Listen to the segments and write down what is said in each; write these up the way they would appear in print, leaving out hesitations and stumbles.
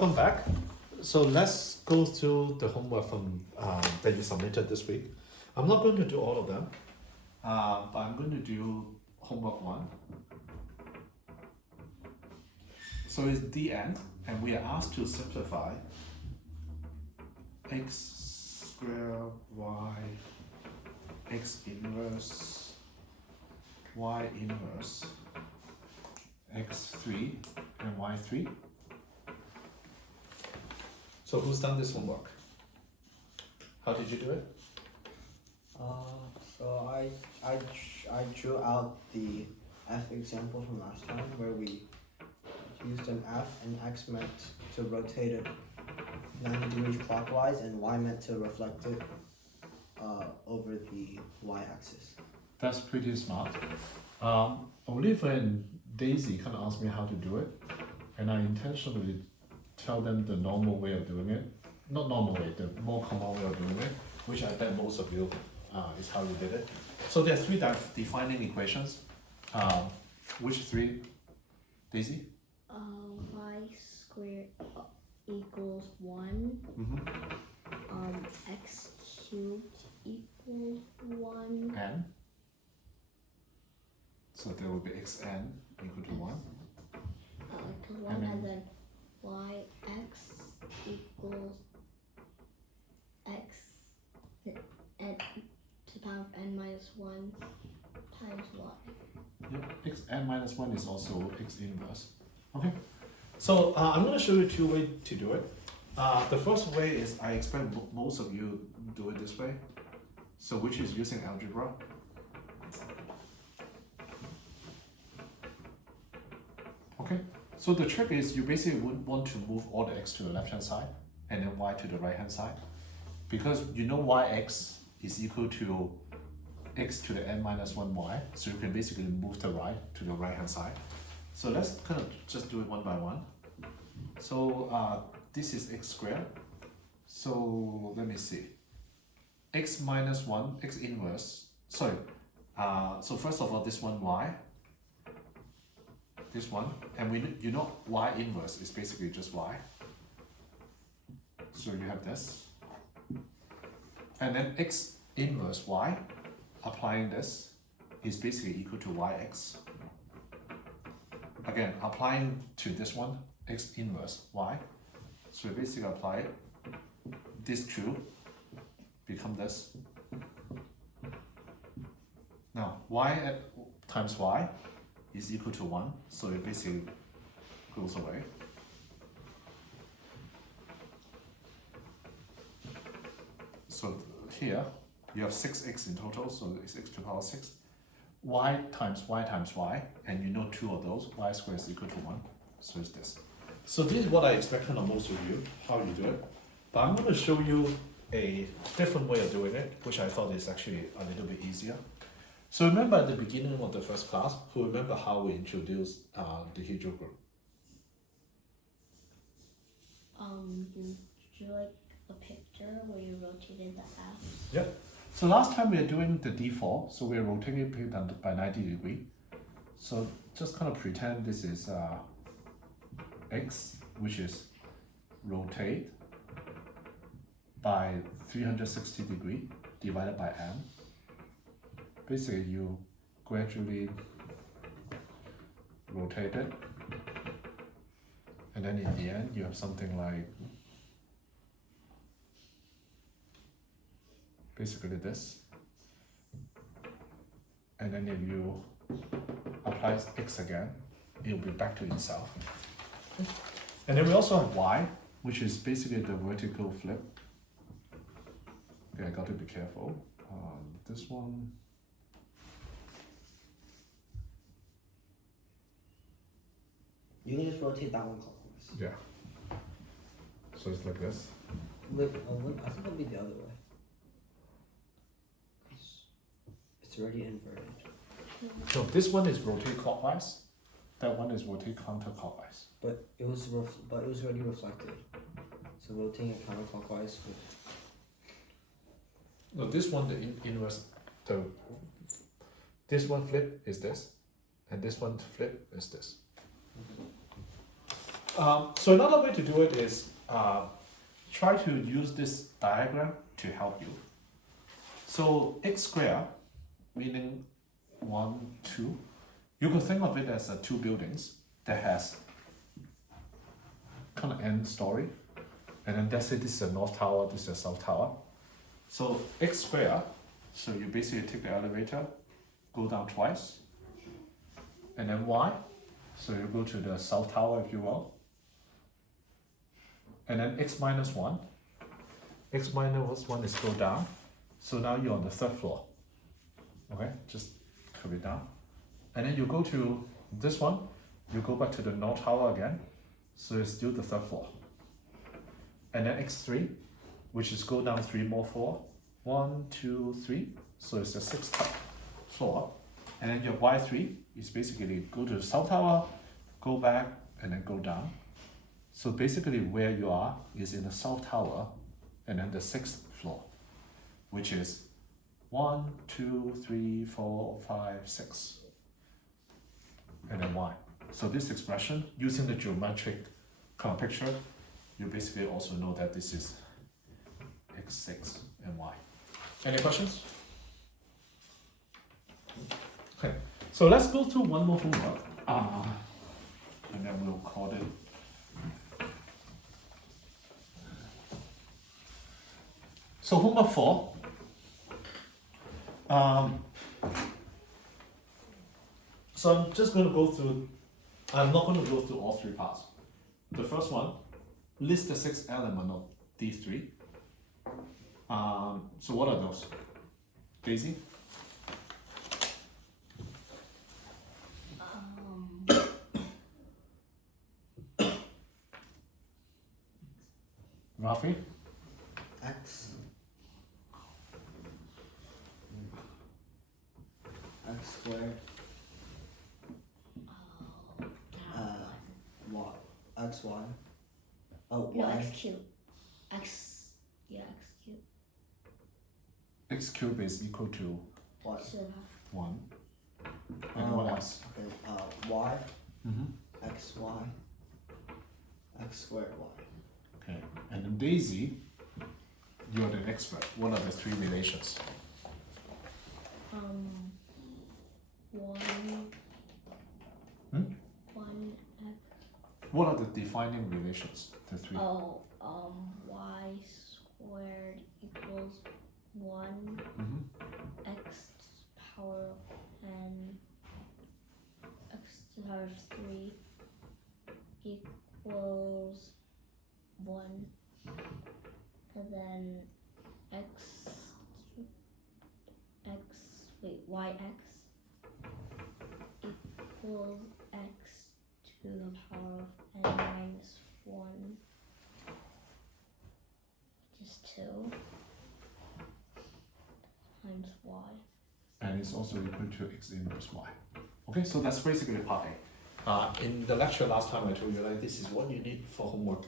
Welcome back. So let's go through the homework from that you submitted this week. I'm not going to do all of them, but I'm going to do homework 1. So it's dn, and we are asked to simplify x squared y x inverse y inverse x3 and y3. So who's done this homework? How did you do it? So I drew out the f example from last time where we used an f and x meant to rotate it 90 degrees clockwise and y meant to reflect it over the y-axis. That's pretty smart. Oliver and Daisy kind of asked me how to do it, and I intentionally tell them the normal way of doing it. Not normal way, the more common way of doing it, which I bet most of you is how you did it. So there are 3 defining equations. Which 3, Daisy? Y squared equals 1. X cubed equals 1. N. So there will be xn equal to 1. To 1 and then yx equals x and to the power of n minus 1 times y. Yep, xn minus 1 is also x inverse. Okay, so I'm going to show you 2 ways to do it. The first way is I expect most of you do it this way, so which is using algebra. Okay, so the trick is you basically would want to move all the x to the left hand side and then y to the right hand side, because you know yx is equal to x to the n minus 1 y, so you can basically move the right to the right hand side. So let's kind of just do it one by one. So this is x squared. So let me see. X minus 1, x inverse, sorry. So first of all, this one y, this one, and you know y inverse is basically just y. So you have this. And then x inverse y, applying this, is basically equal to yx. Again, applying to this one, x inverse y. So we basically apply it. These 2 become this. Now, y times y is equal to 1, so it basically goes away. So here, you have 6x in total, so it's x to the power 6. Y times y, and you know 2 of those, y squared is equal to 1, so it's this. So this is what I expect from most of you, how you do it. But I'm going to show you a different way of doing it, which I thought is actually a little bit easier. So remember at the beginning of the first class, who remember how we introduced the hydro group? You drew like a picture where you rotated the f. Yep. So last time we are doing the default, so we are rotating it by 90 degrees. So just kind of pretend this is x, which is rotate by 360 degrees divided by n. Basically, you gradually rotate it, and then in the end, you have something like basically this. And then if you apply x again, it will be back to itself. And then we also have y, which is basically the vertical flip. Okay, I got to be careful. This one. You can just rotate that one clockwise. Yeah. So it's like this. Look, I think it'll be the other way. It's already inverted. So this one is rotate clockwise. That one is rotate counterclockwise. But it was already reflected. So rotating it counterclockwise would. No, this one the inverse. This one flip is this, and this one flip is this. So another way to do it is try to use this diagram to help you. So x squared, meaning 1, 2, you could think of it as two buildings that has kind of n story, and then let's say this is a north tower, this is a south tower. So x squared, so you basically take the elevator, go down twice, and then y, so you go to the south tower if you will, and then x minus 1, x minus 1 is go down, so now you're on the third floor. Okay, just curve it down, and then you go to this one, you go back to the north tower again, so it's still the third floor, and then x3, which is go down 3 more floor, 1, 2, 3, so it's the sixth floor, and then your y3 is basically go to the south tower, go back, and then go down. So basically where you are is in the south tower, and then the sixth floor, which is 1, 2, 3, 4, 5, 6, and then y. So this expression, using the geometric kind of picture, you basically also know that this is x6 and y. Any questions? Okay, so let's go through one more homework, and then we'll call it. So homework 4. So I'm just going to go through, I'm not going to go through all 3 parts. The first one, list the 6 elements of D3. So what are those? Daisy? Rafi? X squared. Y. X Y. Oh, No, Y. x cube. X cube. X cube is equal to Y. So 1. And what else? Okay. Y. Mm-hmm. X Y. X squared Y. Okay, and then Daisy, you're the expert. What are the 3 relations? one. Hmm? 1 x. What are the defining relations? The 3. Oh, y squared equals 1 Mm-hmm. x power n x to the power of 3 equals 1, and then yx equals x to the power of n minus 1, which is 2 times y. And it's also equal to x inverse y. Okay, so that's basically part A. In the lecture last time I told you like this is what you need for homework.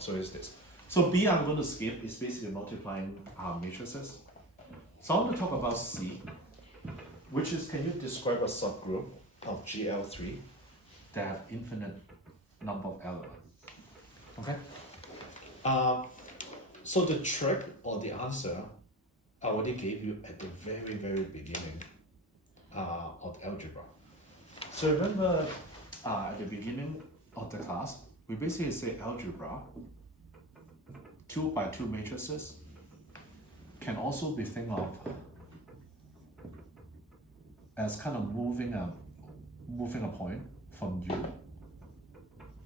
So it's this. So B I'm going to skip is basically multiplying matrices. So I want to talk about C, which is, can you describe a subgroup of GL3 that have infinite number of elements? Okay. So the trick or the answer I already gave you at the very, very beginning of algebra. So remember at the beginning of the class, we basically say algebra, 2 by 2 matrices can also be think of as kind of moving a point from U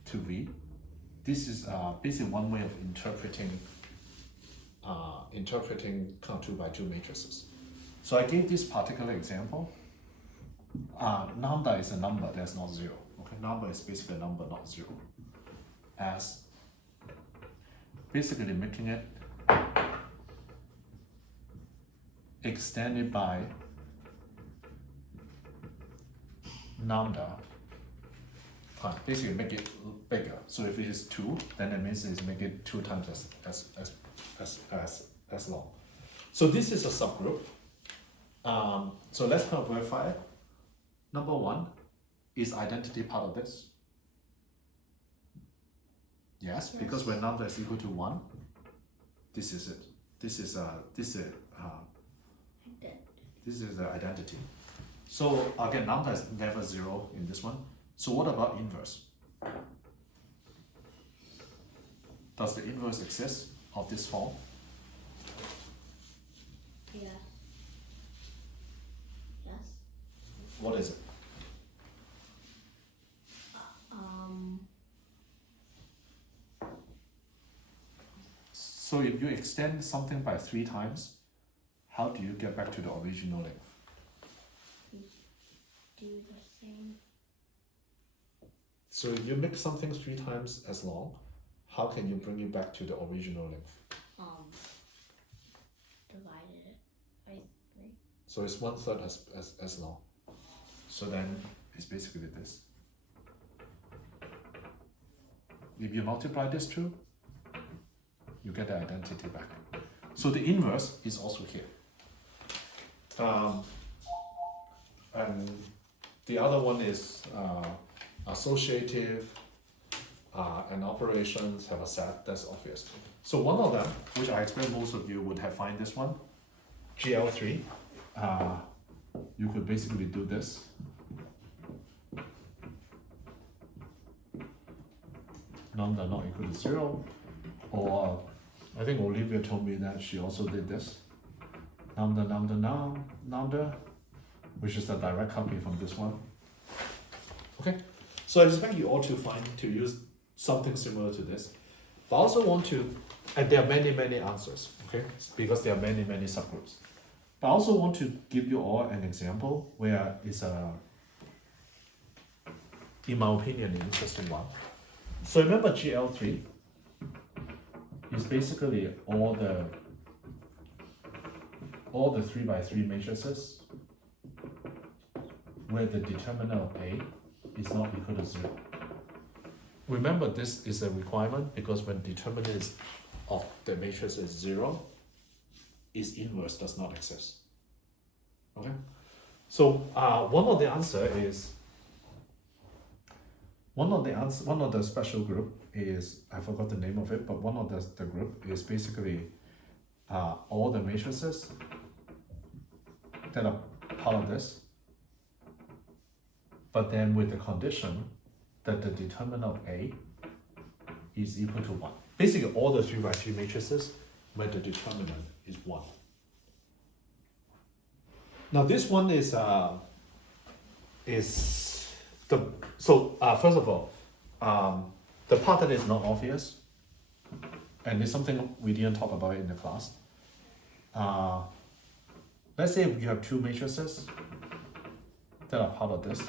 to V. This is basically one way of interpreting kind of 2 by 2 matrices. So I gave this particular example. Lambda is a number that's not 0. Okay, number is basically a number not 0. As basically making it extended by lambda time. Basically make it bigger. So if it is 2, then that means it's make it 2 times as long. So this is a subgroup. So let's kind of verify it. Number 1 is identity part of this. Yes, because when lambda is equal to 1, this is it. This is the identity. So again, lambda is never 0 in this one. So what about inverse? Does the inverse exist of this form? Yes. Yes. What is it? So if you extend something by 3 times, how do you get back to the original length? Do the same. So if you make something 3 times as long, how can you bring it back to the original length? Divided it by 3. So it's 1/3 as long. So then it's basically this. If you multiply this two, you get the identity back. So the inverse is also here. And the other one is associative and operations have a set, that's obvious. So one of them, which I expect most of you would have find this one, GL3, you could basically do this. Lambda not equal to 0, or I think Olivia told me that she also did this. Lambda, which is the direct copy from this one. Okay, so I expect you all to use something similar to this. But I also want to, and there are many answers, okay, because there are many subgroups. But I also want to give you all an example where it's in my opinion, an interesting one. So remember GL3 is basically all the 3x3 matrices where the determinant of A is not equal to 0. Remember, this is a requirement because when determinant of the matrix is 0, its inverse does not exist. Okay? So one of the special group is, I forgot the name of it, but one of the group is basically all the matrices that are part of this, but then with the condition that the determinant of A is equal to 1. Basically all the 3x3 matrices where the determinant is 1. Now this one is first of all, the part that is not obvious, and it's something we didn't talk about in the class. Let's say you have 2 matrices that are part of this,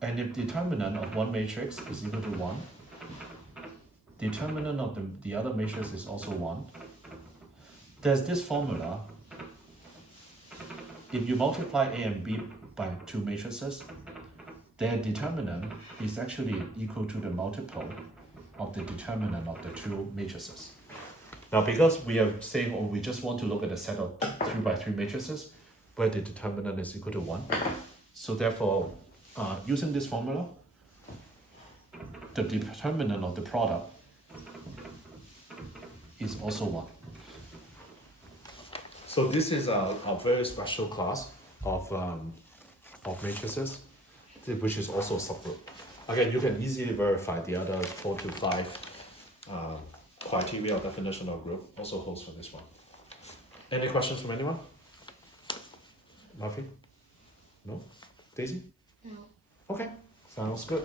and if determinant of one matrix is equal to 1, determinant of the other matrix is also 1, there's this formula. If you multiply A and B by 2 matrices, their determinant is actually equal to the multiple of the determinant of the 2 matrices. Now, because we are saying, we just want to look at a set of 3x3 matrices where the determinant is equal to 1. So therefore, using this formula, the determinant of the product is also 1. So this is a very special class of matrices, which is also a subgroup. Again, you can easily verify the other 4 to 5 criteria or definition of group also holds for this one. Any questions from anyone? Nothing? No? Daisy? No. Okay, sounds good.